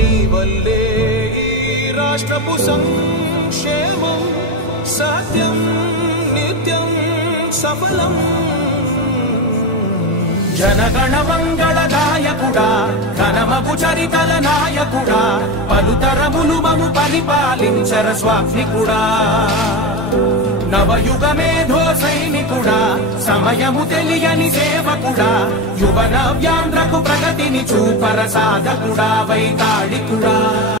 నీ వల్లే ఈ రాష్ట్రపు సంక్షేమం సత్యం నిత్యం సఫలం. జనగణ మంగళదాయకుడా ఘనమగు చరితల నాయకుడా పలుతరములు మము పరిపాలించర స్వామికుడా. నవయుగ మేధో సైనికుడా సమయము తెలియని సేవకుడా యువ నవ్యాంధ్రకు ప్రగతిని చూపర సాధకుడా వైతాళికుడా.